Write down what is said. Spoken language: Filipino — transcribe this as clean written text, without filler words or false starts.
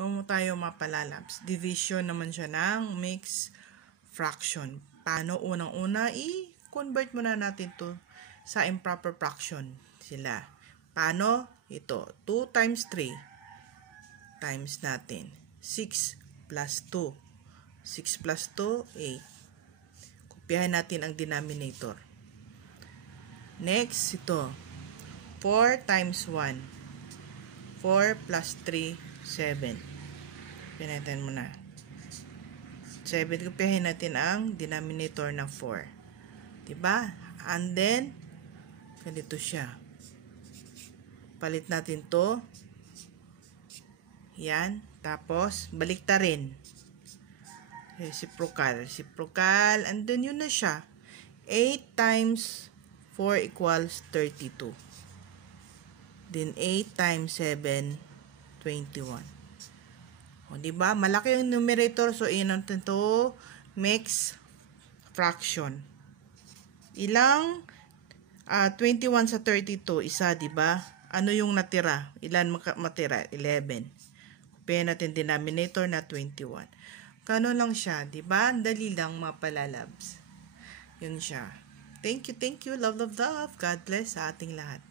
Kung tayo mapalalabs, division naman siya ng mixed fraction. Paano? Unang-una, i-convert muna natin to sa improper fraction sila. Paano? Ito, 2 times 3 times natin. 6 plus 2. 6 plus 2, 8. Kopyahin natin ang denominator. Next, ito. 4 times 1. 4 plus 3, 7. Pinatin mo na. 7, kopyahin natin ang denominator ng 4. Diba? And then, ganito siya. Palit natin to. Yan. Tapos, baliktarin. Reciprocal. Reciprocal. And then, yun na siya. 8 times 4 equals 32. Then, 8 times 7, 21. O, diba? Malaki yung numerator. So, yun natin to. Mixed fraction. Ilang? 21 sa 32. Isa, diba? Ano yung natira? Ilan matira? 11. Kupihin natin denominator na 21. Kano lang siya, diba? Dali lang mapalalabs. Yun siya. Thank you. Love. God bless sa ating lahat.